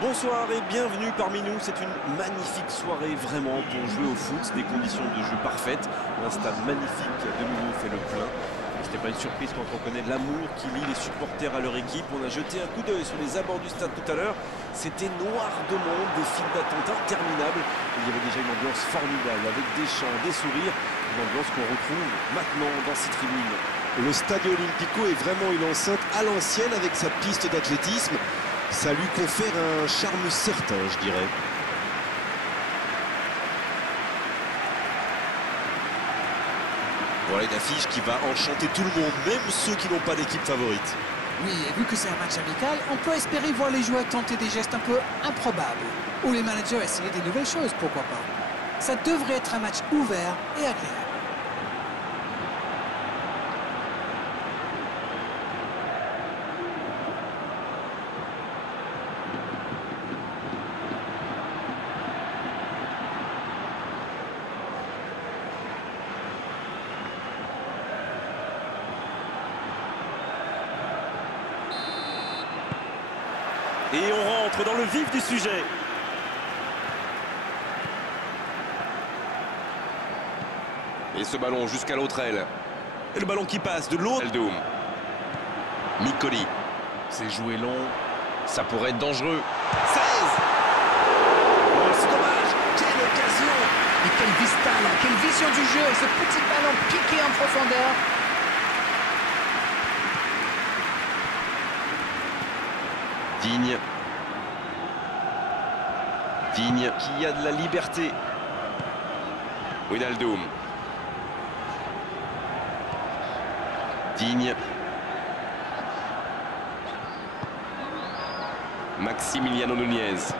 Bonsoir et bienvenue parmi nous. C'est une magnifique soirée vraiment pour jouer au foot. Des conditions de jeu parfaites. Un stade magnifique qui à demi-mot fait le plein. Ce n'est pas une surprise quand on connaît l'amour qui lie les supporters à leur équipe. On a jeté un coup d'œil sur les abords du stade tout à l'heure. C'était noir de monde, des files d'attente interminables. Il y avait déjà une ambiance formidable avec des chants, des sourires. Une ambiance qu'on retrouve maintenant dans ces tribunes. Le Stadio Olimpico est vraiment une enceinte à l'ancienne avec sa piste d'athlétisme. Ça lui confère un charme certain, je dirais. Voilà une affiche qui va enchanter tout le monde, même ceux qui n'ont pas d'équipe favorite. Oui, et vu que c'est un match amical, on peut espérer voir les joueurs tenter des gestes un peu improbables. Ou les managers essayer des nouvelles choses, pourquoi pas. Ça devrait être un match ouvert et agréable. Et on rentre dans le vif du sujet. Et ce ballon jusqu'à l'autre aile. Et le ballon qui passe de l'autre. Aldoum. Micoli. C'est joué long. Ça pourrait être dangereux. 16. Oh, c'est dommage. Quelle occasion. Et quelle vista là, quelle vision du jeu, et ce petit ballon piqué en profondeur. Digne. Digne. Qui a de la liberté. Wijnaldum. Digne. Maximiliano Nunez.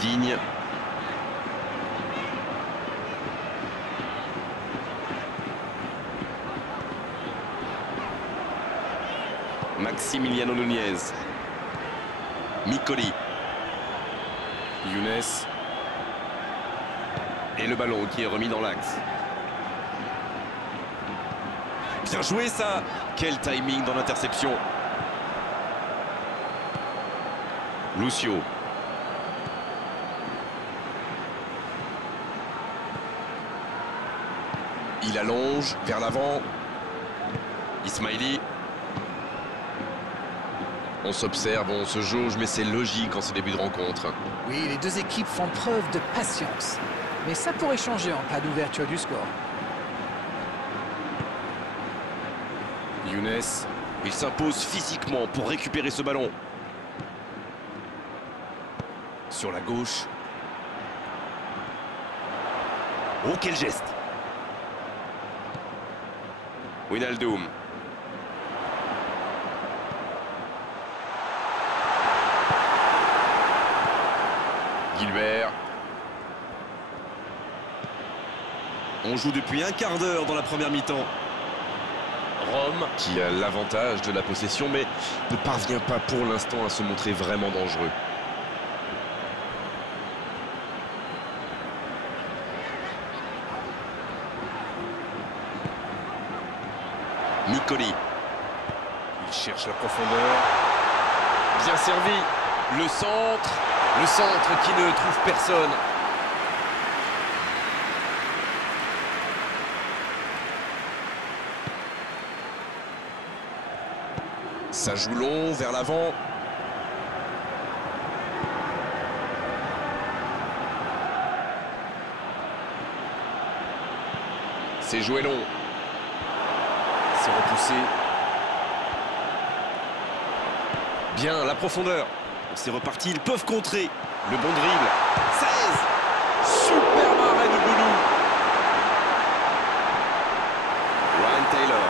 Digne. Maximiliano Nunez. Micoli. Younes. Et le ballon qui est remis dans l'axe. Bien joué ça. Quel timing dans l'interception. Lucio. Il allonge vers l'avant. Ismaili. On s'observe, on se jauge, mais c'est logique en ce début de rencontre. Oui, les deux équipes font preuve de patience. Mais ça pourrait changer en cas d'ouverture du score. Younes. Il s'impose physiquement pour récupérer ce ballon. Sur la gauche. Oh, quel geste. Wijnaldum. Gilbert. On joue depuis un quart d'heure dans la première mi-temps. Rome, qui a l'avantage de la possession, mais ne parvient pas pour l'instant à se montrer vraiment dangereux. Micoli. Il cherche la profondeur. Bien servi. Le centre qui ne trouve personne. Ça joue long vers l'avant. C'est joué long. C'est repoussé. Bien, la profondeur. C'est reparti, ils peuvent contrer. Le bon dribble. 16. Superbe arrêt de Boulou. Ryan Taylor.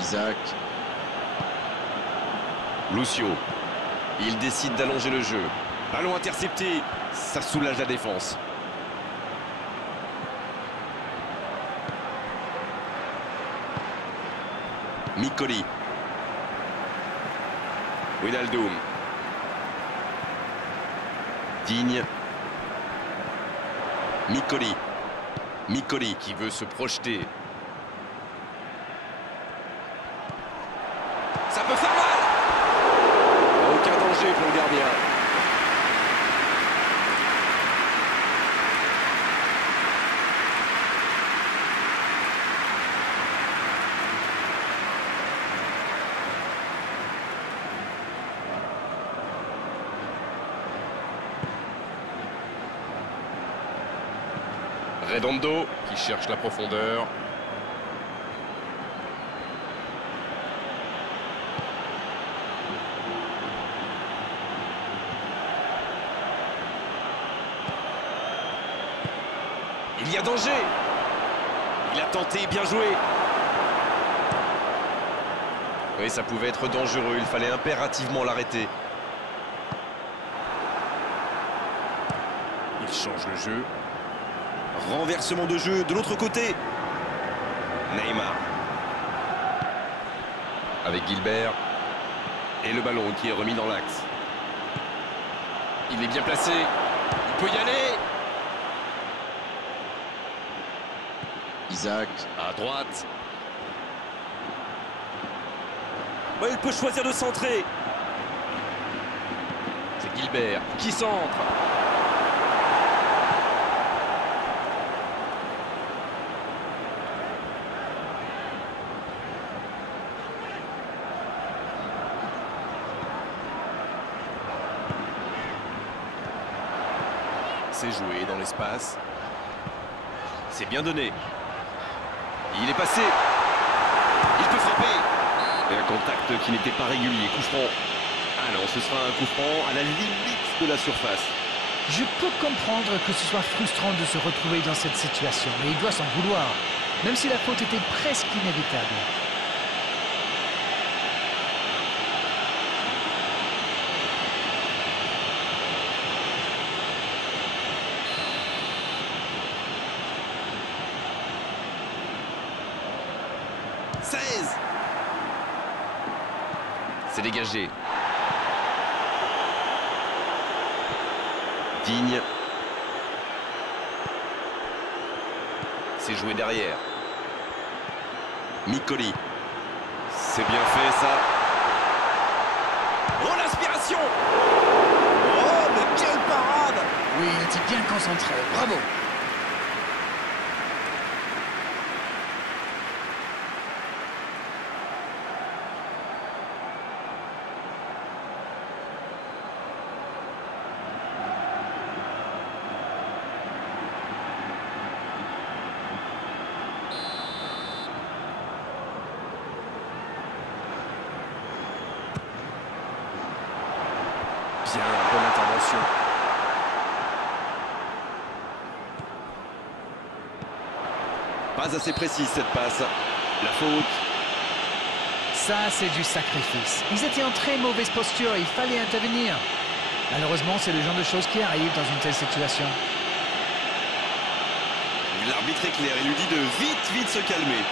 Isaac. Lucio. Il décide d'allonger le jeu. Ballon intercepté. Ça soulage la défense. Micoli. Wijnaldum. Digne. Micoli. Micoli qui veut se projeter. Ça peut faire mal. Aucun danger pour le gardien. Redondo qui cherche la profondeur. Il y a danger. Il a tenté, bien joué. Oui, ça pouvait être dangereux, il fallait impérativement l'arrêter. Il change le jeu. Renversement de jeu de l'autre côté. Neymar. Avec Gilbert. Et le ballon qui est remis dans l'axe. Il est bien placé. Il peut y aller. Isaac. À droite. Ouais, il peut choisir de centrer. C'est Gilbert qui centre. C'est joué dans l'espace. C'est bien donné. Il est passé. Il peut frapper. Et un contact qui n'était pas régulier. Coup franc. Ah non, ce sera un coup franc à la limite de la surface. Je peux comprendre que ce soit frustrant de se retrouver dans cette situation, mais il doit s'en vouloir, même si la faute était presque inévitable. C'est dégagé. Digne. C'est joué derrière. Micoli. C'est bien fait ça. Oh l'inspiration. Oh mais quelle parade. Oui, il était bien concentré, bravo. Bien, bonne intervention. Pas assez précise cette passe. La faute. Ça, c'est du sacrifice. Ils étaient en très mauvaise posture, il fallait intervenir. Malheureusement, c'est le genre de choses qui arrivent dans une telle situation. L'arbitre est clair, il lui dit de vite se calmer.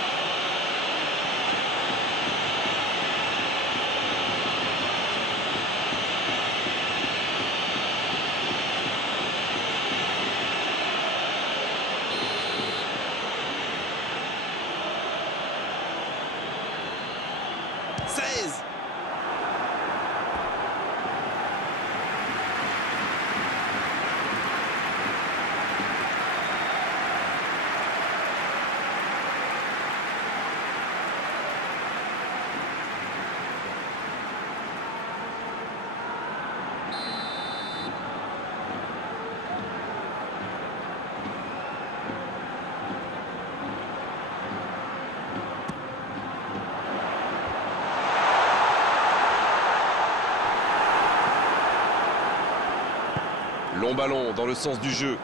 Long ballon dans le sens du jeu.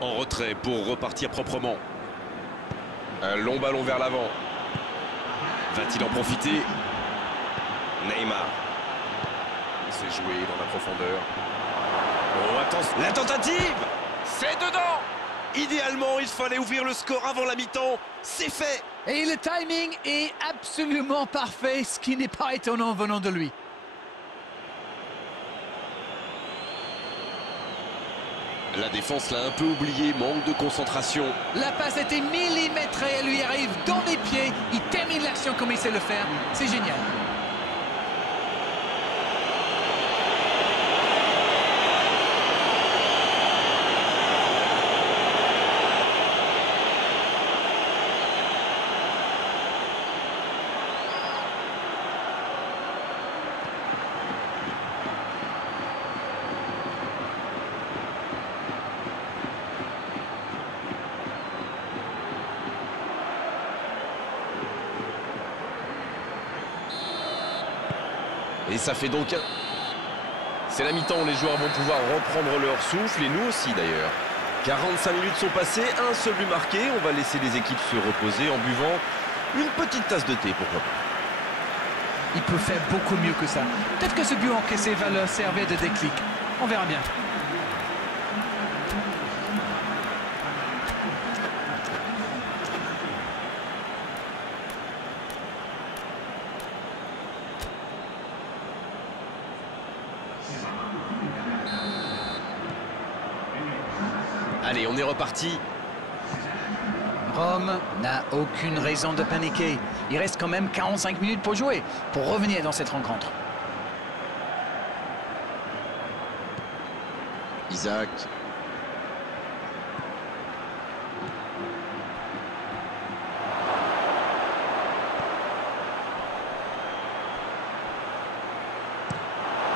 En retrait pour repartir proprement. Un long ballon vers l'avant. Va-t-il en profiter? Neymar. C'est joué dans la profondeur. Oh, attention. La tentative! C'est dedans! Idéalement, il fallait ouvrir le score avant la mi-temps. C'est fait! Et le timing est absolument parfait, ce qui n'est pas étonnant venant de lui. La défense l'a un peu oublié, manque de concentration. La passe était millimétrée, elle lui arrive dans les pieds. Il termine l'action comme il sait le faire. C'est génial. Et ça fait donc... C'est la mi-temps où les joueurs vont pouvoir reprendre leur souffle, et nous aussi d'ailleurs. 45 minutes sont passées, un seul but marqué. On va laisser les équipes se reposer en buvant une petite tasse de thé, pourquoi pas. Il peut faire beaucoup mieux que ça. Peut-être que ce but encaissé va leur servir de déclic. On verra bien. Allez, on est reparti. Rome n'a aucune raison de paniquer. Il reste quand même 45 minutes pour jouer, pour revenir dans cette rencontre. Isaac.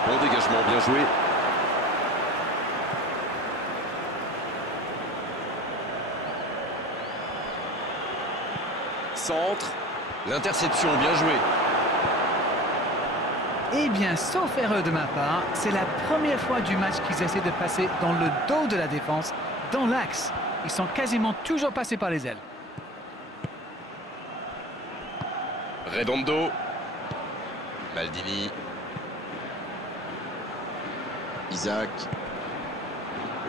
Bon dégagement, bien joué. Centre. L'interception, bien joué. Eh bien, sauf erreur de ma part, c'est la première fois du match qu'ils essaient de passer dans le dos de la défense, dans l'axe. Ils sont quasiment toujours passés par les ailes. Redondo. Maldini. Isaac.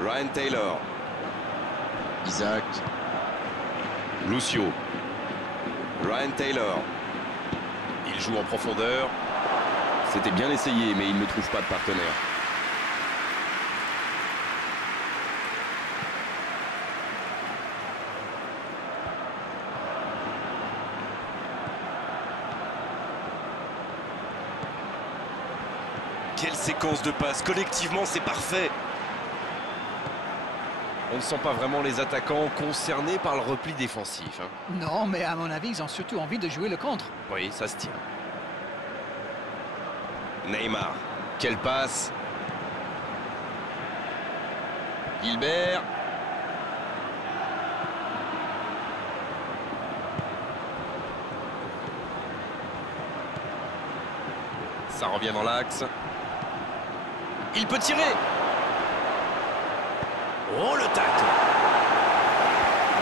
Ryan Taylor. Isaac. Lucio. Ryan Taylor. Il joue en profondeur. C'était bien essayé, mais il ne trouve pas de partenaire. Quelle séquence de passes. Collectivement, c'est parfait. On ne sent pas vraiment les attaquants concernés par le repli défensif. Hein. Non, mais à mon avis, ils ont surtout envie de jouer le contre. Oui, ça se tient. Neymar. Quelle passe. Gilbert. Ça revient dans l'axe. Il peut tirer. Oh, le tacle.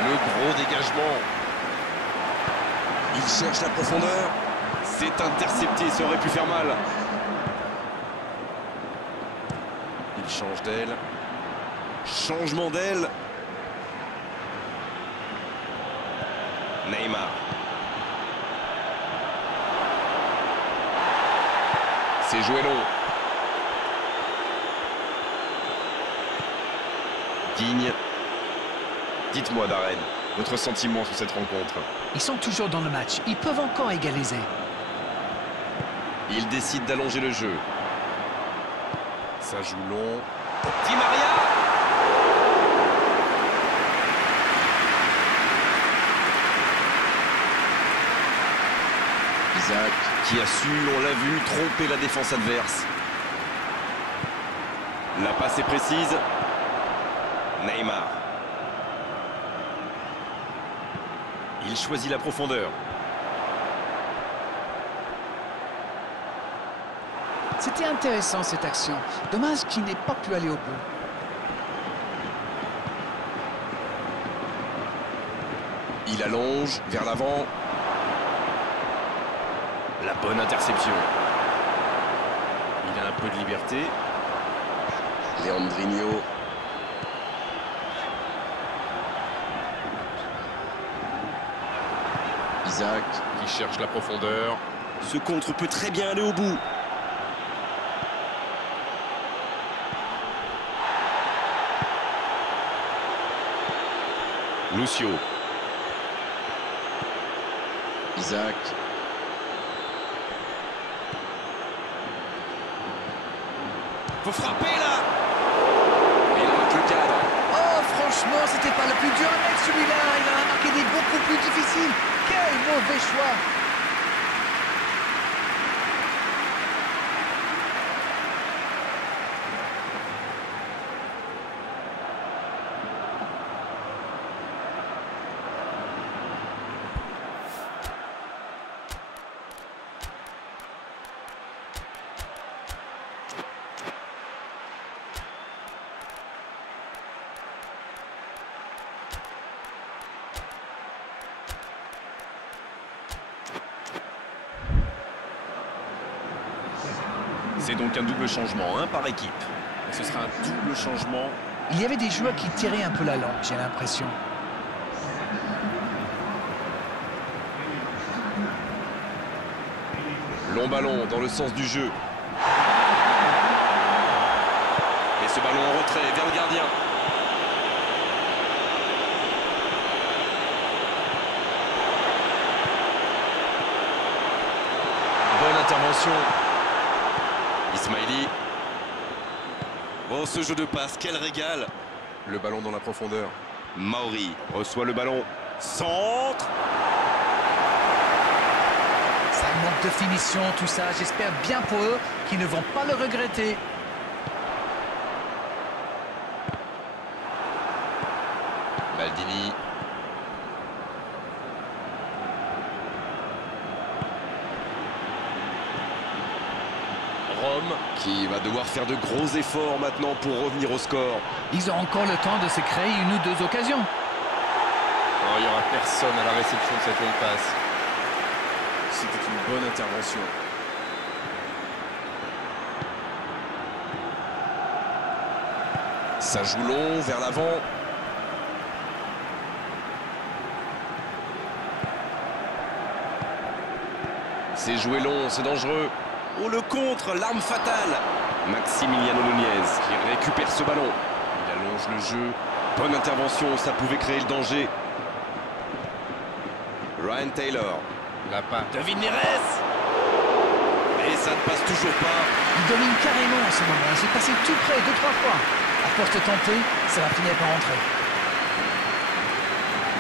Le gros dégagement. Il cherche la profondeur. C'est intercepté, ça aurait pu faire mal. Il change d'aile. Changement d'aile. Neymar. C'est joué long. Digne. Dites-moi, Darren, votre sentiment sur cette rencontre. Ils sont toujours dans le match. Ils peuvent encore égaliser. Il décide d'allonger le jeu. Ça joue long. Di Maria. Isaac. Qui a su, on l'a vu, tromper la défense adverse. La passe est précise. Neymar. Il choisit la profondeur. C'était intéressant cette action. Dommage qu'il n'ait pas pu aller au bout. Il allonge vers l'avant. La bonne interception. Il a un peu de liberté. Leandrinho. Isaac. Qui cherche la profondeur. Ce contre peut très bien aller au bout. Lucio. Isaac. Faut frapper là. Et il rate le cadre. Oh, franchement, c'était pas le plus dur à mettre celui-là. Il en a marqué des beaucoup plus difficiles. Quel mauvais choix. C'est donc un double changement, un par équipe. Et ce sera un double changement. Il y avait des joueurs qui tiraient un peu la langue, j'ai l'impression. Long ballon dans le sens du jeu. Et ce ballon en retrait vers le gardien. Bonne intervention. Ismaili. Oh, ce jeu de passe, quel régal. Le ballon dans la profondeur. Mauri reçoit le ballon. Centre. Ça manque de finition, tout ça. J'espère bien pour eux qu'ils ne vont pas le regretter. Maldini. Rome qui va devoir faire de gros efforts maintenant pour revenir au score. Ils ont encore le temps de se créer une ou deux occasions. Oh, il n'y aura personne à la réception de cette longue passe. C'était une bonne intervention. Ça joue long vers l'avant. C'est joué long, c'est dangereux. Oh, le contre, l'arme fatale. Maximiliano Nunez qui récupère ce ballon. Il allonge le jeu. Bonne intervention, ça pouvait créer le danger. Ryan Taylor. La patte. David Neres. Et ça ne passe toujours pas. Il domine carrément en ce moment. Il s'est passé tout près 2-3 fois. À force de tenter, ça va finir par rentrer.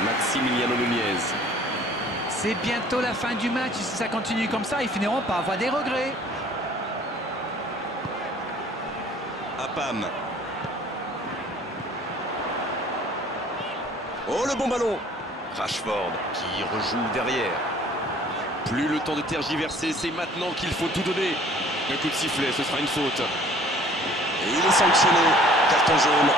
Maximiliano Nunez. C'est bientôt la fin du match. Si ça continue comme ça, ils finiront par avoir des regrets. Apam. Oh, le bon ballon. Rashford qui rejoue derrière. Plus le temps de tergiverser, c'est maintenant qu'il faut tout donner. Un coup de sifflet, ce sera une faute. Et il est sanctionné. Carton jaune.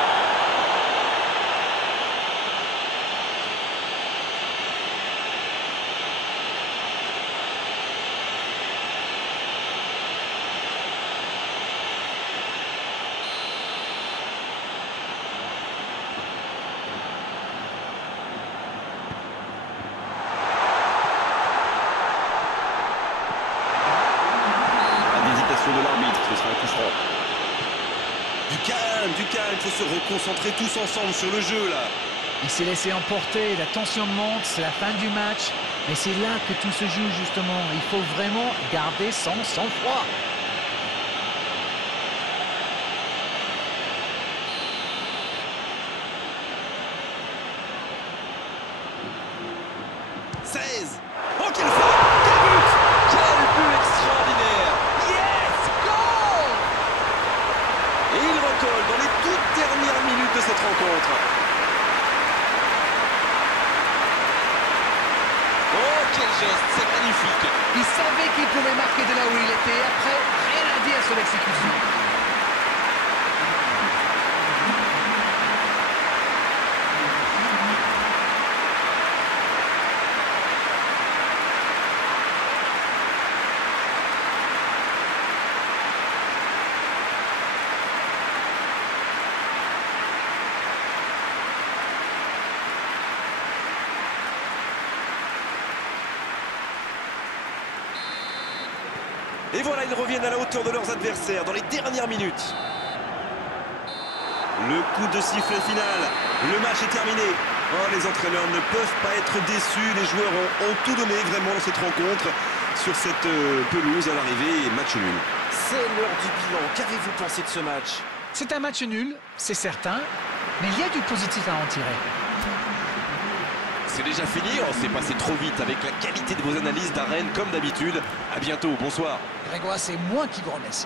De l'arbitre, ce sera un coup franc. Du calme, il faut se reconcentrer tous ensemble sur le jeu là. Il s'est laissé emporter, la tension monte, c'est la fin du match. Mais c'est là que tout se joue justement. Il faut vraiment garder son sang-froid. Oh, quelle frappe! Quel but! Quel but extraordinaire! Yes! Goal! Et il recolle dans les toutes dernières minutes de cette rencontre. Oh, quel geste! C'est magnifique! Il savait qu'il pouvait marquer de là où il était. Après, rien à dire sur l'exécution. Et voilà, ils reviennent à la hauteur de leurs adversaires dans les dernières minutes. Le coup de sifflet final. Le match est terminé. Oh, les entraîneurs ne peuvent pas être déçus. Les joueurs ont tout donné vraiment dans cette rencontre, sur cette pelouse à l'arrivée, et match nul. C'est l'heure du bilan. Qu'avez-vous pensé de ce match? C'est un match nul, c'est certain, mais il y a du positif à en tirer. C'est déjà fini. Oh, c'est passé trop vite avec la qualité de vos analyses d'Arène comme d'habitude. À bientôt. Bonsoir. Grégoire, c'est moi qui vous remercie.